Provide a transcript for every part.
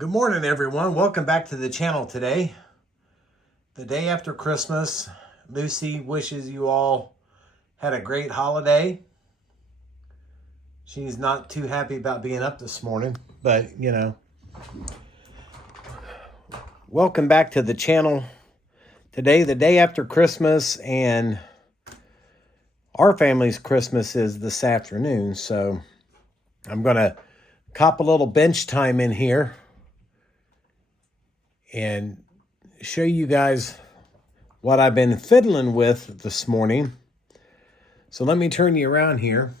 Good morning, everyone. Welcome back to the channel today. The day after Christmas, Lucy wishes you all had a great holiday. She's not too happy about being up this morning, but welcome back to the channel. Today, the day after Christmas, and our family's Christmas is this afternoon, so I'm going to cop a little bench time in here and show you guys what I've been fiddling with this morning. So let me turn you around here.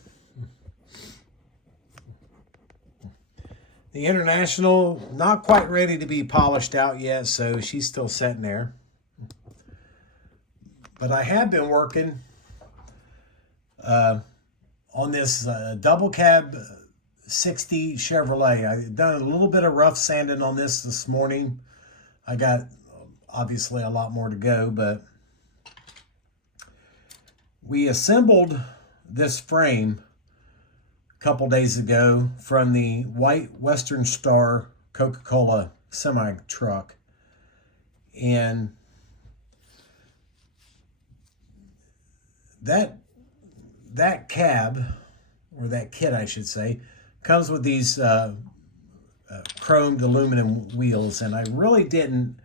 The International, not quite ready to be polished out yet, so she's still sitting there. But I have been working on this double cab 60 Chevrolet. I've done a little bit of rough sanding on this morning. I got obviously a lot more to go, but we assembled this frame a couple days ago from the white Western Star Coca-Cola semi truck. And that cab, or that kit I should say, comes with these chromed aluminum wheels, and I really didn't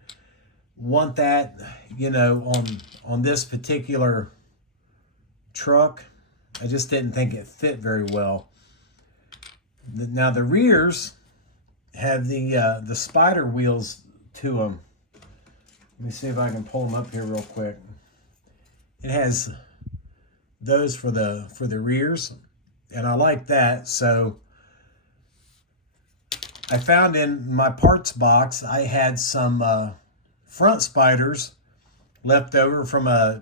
want that, on this particular truck. I just didn't think it fit very well. Now the rears have the spider wheels to them. Let me see if I can pull them up here real quick. It has those for the rears, and I like that. So I found in my parts box, I had some front spiders left over from I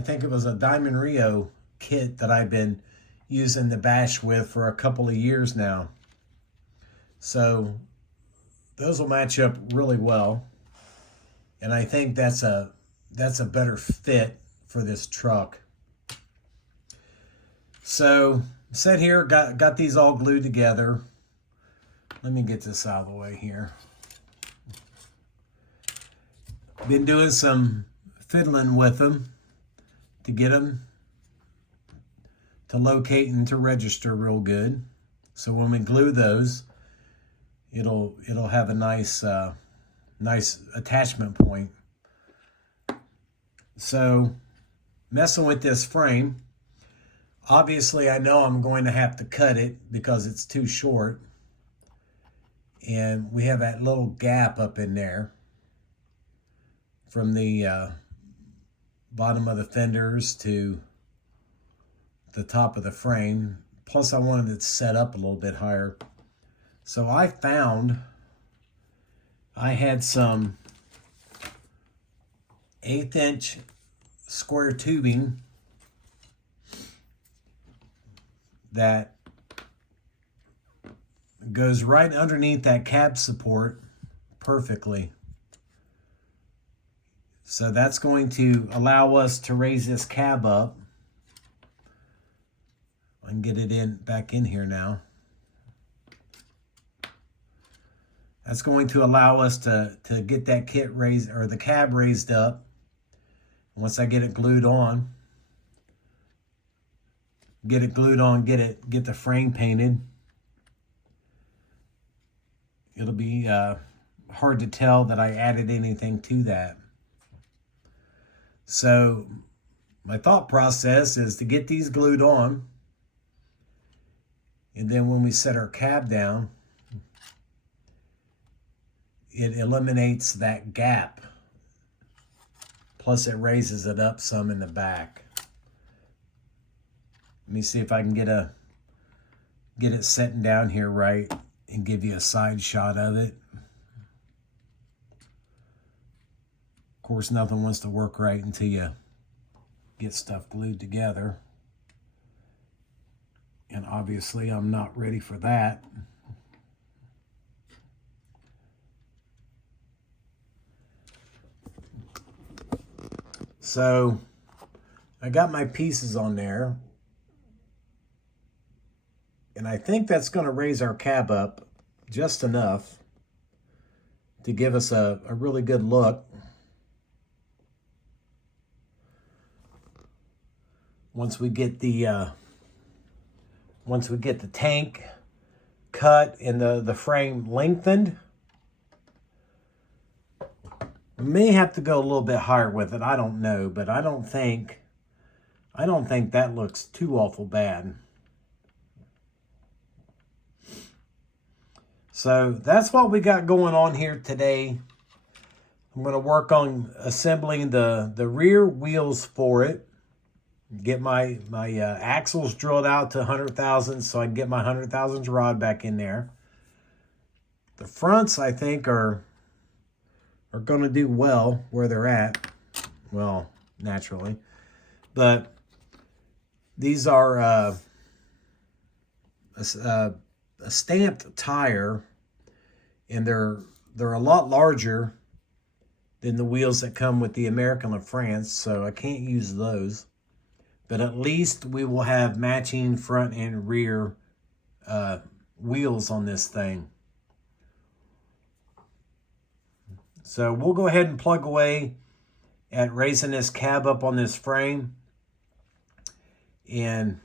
think it was a Diamond Rio kit that I've been using the bash with for a couple of years now. So those will match up really well. And I think that's a better fit for this truck. So set here, got these all glued together. Let me get this out of the way here. Been doing some fiddling with them to get them to locate and to register real good. So when we glue those, it'll have a nice attachment point. So messing with this frame, obviously I know I'm going to have to cut it because it's too short. And we have that little gap up in there from the bottom of the fenders to the top of the frame. Plus I wanted it set up a little bit higher. So I found I had some 1/8 inch square tubing that goes right underneath that cab support perfectly. So that's going to allow us to raise this cab up. I can get it back in here now. That's going to allow us to get that kit raised, or the cab raised up. Once I get it glued on, get the frame painted, it'll be hard to tell that I added anything to that. So my thought process is to get these glued on, and then when we set our cab down, it eliminates that gap. Plus it raises it up some in the back. Let me see if I can get it setting down here right and give you a side shot of it. Of course, nothing wants to work right until you get stuff glued together. And obviously, I'm not ready for that. So I got my pieces on there. And I think that's going to raise our cab up just enough. to give us a really good look. Once we get the tank cut and the frame lengthened, we may have to go a little bit higher with it. I don't know, but I don't think that looks too awful bad. So that's what we got going on here today. I'm going to work on assembling the rear wheels for it. Get my axles drilled out to 100,000 so I can get my 100,000 rod back in there. The fronts, I think, are going to do well where they're at. Well, naturally. But these are a stamped tire, and they're a lot larger than the wheels that come with the American LaFrance, so I can't use those. But at least we will have matching front and rear wheels on this thing. So we'll go ahead and plug away at raising this cab up on this frame. And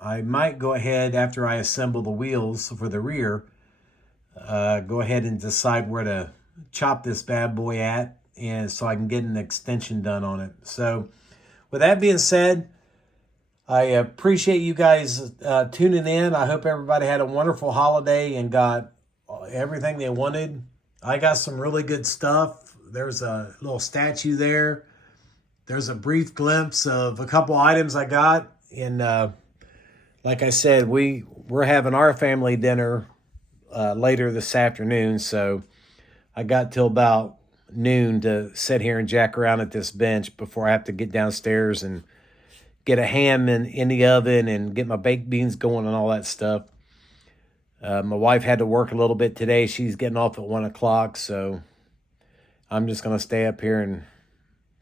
I might go ahead, after I assemble the wheels for the rear, go ahead and decide where to chop this bad boy at, and so I can get an extension done on it. So with that being said, I appreciate you guys tuning in. I hope everybody had a wonderful holiday and got everything they wanted. I got some really good stuff. There's a little statue there. There's a brief glimpse of a couple items I got. And like I said, we're having our family dinner later this afternoon. So I got till about noon to sit here and jack around at this bench before I have to get downstairs and get a ham in the oven and get my baked beans going and all that stuff. My wife had to work a little bit today. She's getting off at 1 o'clock, so I'm just going to stay up here and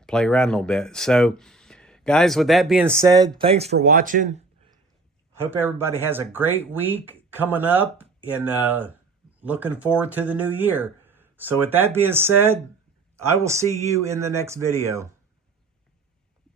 play around a little bit. So, guys, with that being said, thanks for watching. Hope everybody has a great week coming up, and looking forward to the new year. So with that being said, I will see you in the next video.